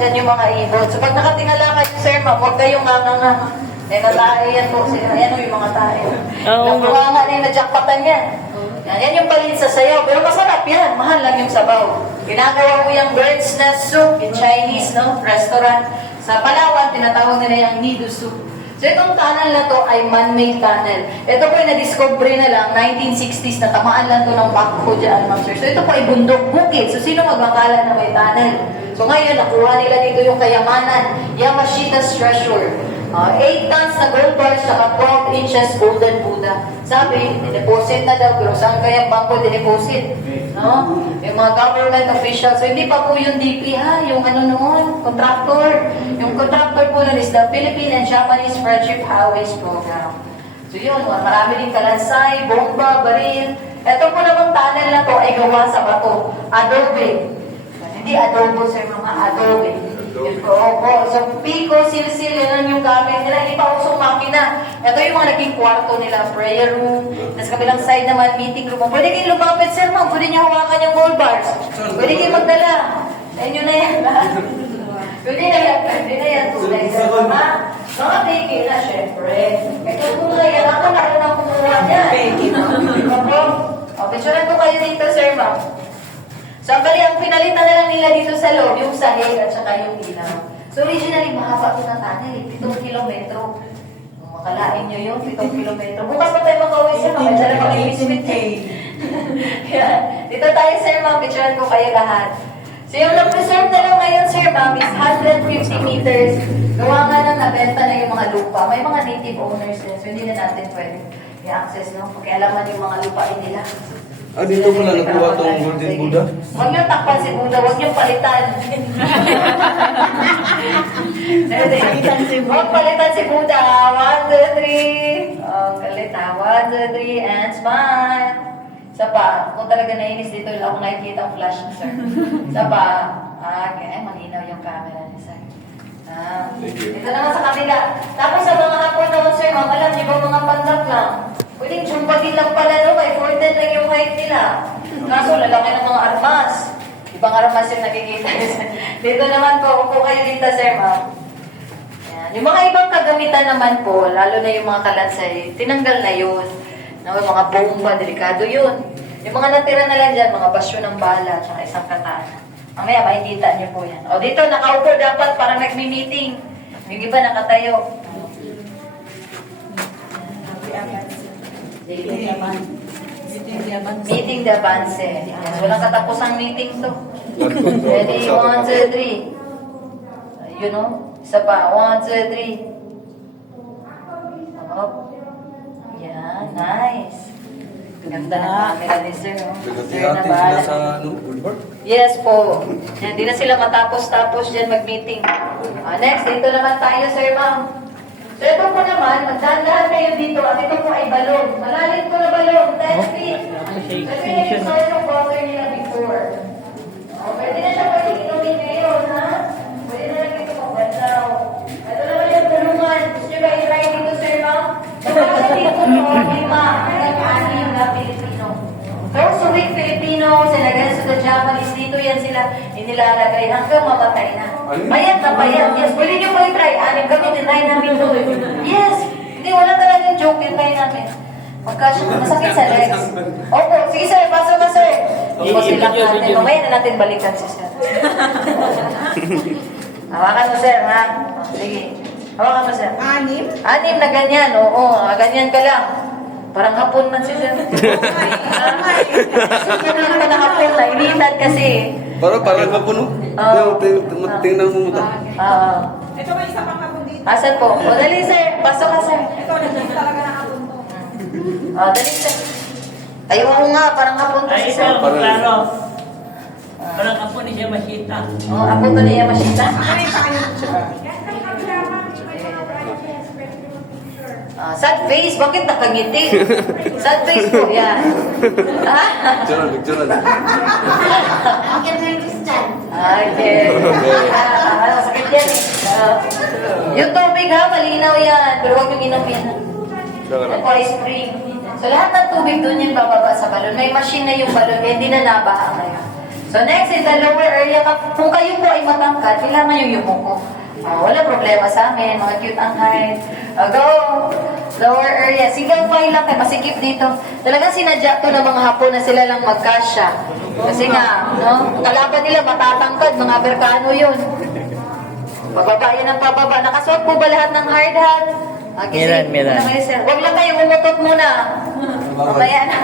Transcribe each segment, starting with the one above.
Diyan yung mga ibon. So pag nakatingala kayo, sir, ma'am, huwag kayong nga. Eh, natae yan po sila. Ayan yung mga tae. Nakuha nga na yung na-jackpotan yan. Yan yung palit sa sayo. Pero masarap yan. Mahal lang yung sabaw. Ginagawa ko yung bird's nest soup in Chinese, no? Restaurant. Sa Palawan, tinatawag nila yung nido soup. So itong tunnel na to ay man-made tunnel. Ito po yung na-discovery na lang, 1960s, na tamaan lang to ng backhoe dyan, ma'am sir. So ito po ay bundok, bukid. So sino magmakala na may tunnel? So ngayon, nakuha nila dito yung kayamanan, Yamashita's treasure. 8 tons na gold bars, saka 12 inches golden Buddha. Sabi, dineposit na daw, pero saan kaya bangko dineposit? No? Yung mga government officials. So hindi pa po yung DP ha, yung ano noon, contractor. Yung contractor po nun is the Philippine and Japanese Friendship Highways Program. So yun, marami din kalansay, bomba, baril. Ito po namang tunnel na to ay gawa sa bato. Adobe. Hindi adobo sir, mga adobe. Yun po, so piko, silsil, yun yung gamit nila. Hindi pa usong makina. Ito yung mga naging kwarto nila, prayer room. Nasa kabilang side naman, meeting room. Pwede kayo lumapit sir, ma'am. Pwede nyo hawakan yung gold bars. Pwede kayo magdala. Ayun na yan. Pwede na yan. Pwede na yan. Tunay sir, mga tiki na, syempre. Ito po na yan. Ako na lang kumuha niya. Picturean ko kayo dito sir, ma'am. So, bali, ang pinalitan na lang nila dito sa loob, yung sahig at saka yung ilaw. So, originally, mahaba ito ng tunnel, 7 kilometro. Makalain nyo yun, 7 kilometro. Bukas pa tayo mag-uwi siya, makadala pa kayo biscuit eh. Dito tayo, sir, ma'am, picturean ko kayo lahat. So, yung na-preserve na lang ngayon, sir, ma'am, is 150 meters. Gawa nga nang nabenta na yung mga lupa. May mga native owners din, so hindi na natin pwede i-access, no? Pakialaman yung mga lupain nila. Dito mo na nakuha itong Golden Buddha? Huwag niyong takpan si Buddha, huwag niyong palitan. Huwag palitan si Buddha. 1, 2, 3. Oh, galit ha. 1, 2, 3, and smile. Isa pa, kung talaga nainis dito, ako nakikita ang flash ni sir. Isa pa, okay, malinaw yung camera ni sir. Dito naman sa kanila. Tapos sa mga hapon naman sir, alam niyo ba mga pandak lang? Pwedeng chumpagin lang pala no, may 4'10" lang yung height nila. Kaso lalaki ng mga armas. Ibang armas yung nakikita. Dito naman po, upo kayo dito sir, ma'am. Yung mga ibang kagamitan naman po, lalo na yung mga kalansay, tinanggal na yun. Yung mga bomba, delikado yun. Yung mga natira na lang dyan, mga basyo ng bala, tsaka isang katana. Mamaya, makikita niyo po yan. O dito, nakaupo dapat para nagmi-meeting. Yung iba nakatayo. Meeting the advance. Yes, walang katapusang meeting to. Ready, 1, 2, 3. You know? Isa pa, 1, 2, 3. Oh. Yeah, nice. Ganda ng camera ni sir. Sir na bahala. Yes po. Hindi na sila matapos-tapos dyan mag-meeting. Next, dito naman tayo sir, ma'am. So ito po naman, magdaan kayo dito at ito po ay balon. Malalim po na balon, 10 feet. Kasi yung source of water nila before. Pwede na siya pwede inumin ngayon, ha? Pwede na lang ito magbandaw. Ito naman yung tulungan. Gusto nyo ba i-try dito, sir, ma'am? So kasi dito no, 5 hanggang 6 na Pilipino. Those who weak Filipino, sinagan sa Japanese, dito yan sila inilalagay hanggang mamatay na. Payat na payat. Yes, pwede nyo po i-try. Anim kami, tinry namin ito. Yes. Hindi, wala talagang joke yung try namin. Masakit sa legs. Opo, sige sir, pasok na sir. Opo, silang natin. Mamaya na natin balikan si sir. Hawakan mo sir, ha? Sige. Hawakan mo sir. 6? 6 na ganyan, oo. Ganyan ka lang. Parang hapon man si sir. Ganyan ka na hapon na. Initan kasi. Parang hapon, no? Tingnan mo mo ta. Ito may isa pang hapon dito. Asan po? O, dali sir. Pasok ka sir. Ito, nandito talaga na hapon to. Dali sir. Ay, oo nga. Parang hapon to si sir. Klaro. Parang ako ni siya masita. Oo, hapon to niya masita. Sad face, bakit nakangiti? Sad face po, yan. Picture na. Bakit may Christian? Okay. Sakit yan eh. Yung tubig ha, malinaw yan. Pero huwag yung inumin. Yan po ay spring. So lahat ng tubig doon yung bababa sa balon. May machine na yung balon, kaya hindi na nabaha ngayon. So next is the lower area. Kung kayo po ay matangkad, kailangan yung yumuko. Wala problema sa amin, mga cute ang height. Go! Lower area. Single file lang kayo, masikip dito. Talagang sinadya to ng mga Hapon na sila lang magkasya. Kasi nga, no? Kalaban nila matatangkad, mga Amerikano yun. Pababa yan ang pababa. Nakasuot po ba lahat ng hard hat? Meron. Huwag lang kayo umutot muna. Mamaya na.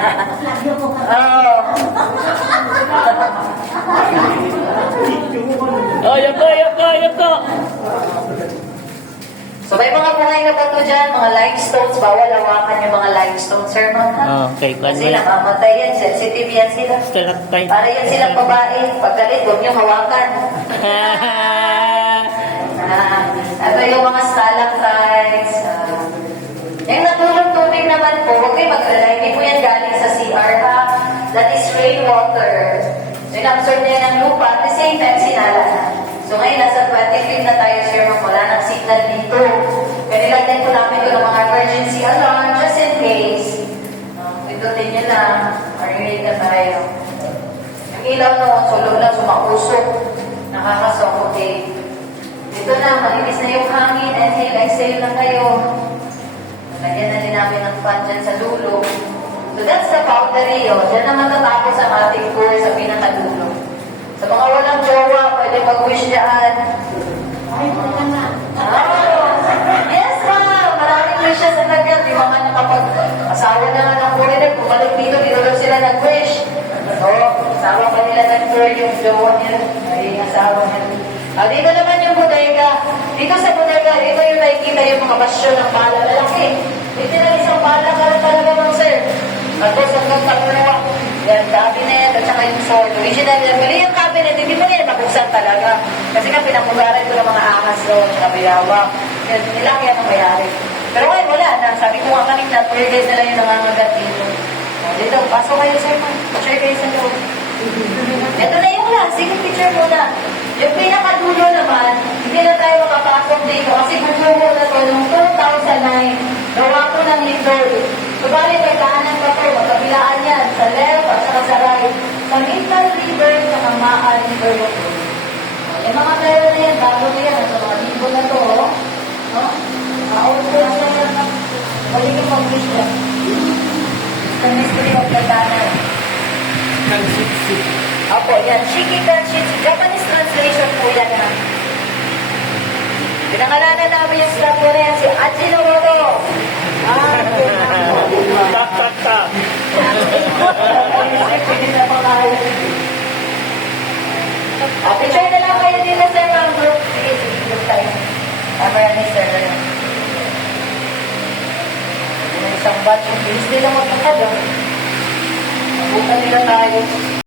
Oo. Oh, yoko. So may mga buhay na bato dyan, mga limestones, bawal hawakan yung mga limestone, sir, ha? Okay, Kasi namamatay yan, sensitive yan sila. Stalactite. Para yan silang babae, pagkalit, huwag niyong hawakan. Ito yung mga stalactites. Yung natulong tubig naman po, huwag kayo mag-alay, hindi po yan galing sa CR, ha? That is rainwater. So in-absorb niya ng lupa, at the same time, sinala na. So ngayon, nasa 25 na tayo, sir, wala ng signal dito. Kaya nilagyan ko namin ito ng mga emergency alarm, just in case. Pindutin nyo lang, marinig na tayo. Yung ilaw no, sulo lang, sumakusok. Nakakasuffocate. Dito na, malinis na yung hangin, inhale, exhale na kayo. Lagyan na din namin ng fan dyan sa dulo. So that's the boundary, oh. Diyan naman tatapos ang ating tour sa pinakadulo. Sa mga walang jowa, pwede mag-wish dyan. Yes, ma'am! Maraming wishes na agad. Di mga nakapag-asawa na nga ng foreigner, bumalik dito, dito lang sila nag-wish. So, asawa pa nila nag-tour yung jowa niya, ay asawa niya. Dito naman yung bodega. Dito sa bodega, dito yung nakikita yung mga basyo ng pala lalaki. Dito na isang pala talaga ng sir. Tapos hanggang pagluwa. Yan, cabinet, at saka yung sword. Original yan. Pero yung cabinet, hindi mo yan mabuksan talaga. Kasi nga pinakugaran ko ng mga ahas doon, mga bayawak. Yan, nilaki yan ang mayari. Pero ngayon, wala na. Sabi ko nga kanina, tour guide na lang yung nangangagat dito. Dito, pasok kayo sir, man. Share kayo sa loob. Ito na yung last. Sige, picture muna. Yung pinakadulo naman, hindi na tayo makapasok dito kasi gugulo na to noong 2009. Gawa ko ng lindol. Subalit, may kahanan pa po. Magkabilaan yan sa left at saka sa right. Sa Mintal River, sa Kamaan River. Yung mga tayo na yan, bago na yan. Sa mga libo na to, oh. No? Out-out na yan. Balik yung mag-wish yan. Sa mystery of the tunnel. Opo, yan. Shiki Kanshitsu. Japanese translation po yan, ha. Pinangalanan namin yung statue na yan, si Ajinomoto. Tak. Picture na lang kayo dito, sir, ma'am. Sige, look tayo. Camera ni sir. Isang batch yung bilis nila magpapad, oh. Mabutan nila tayo.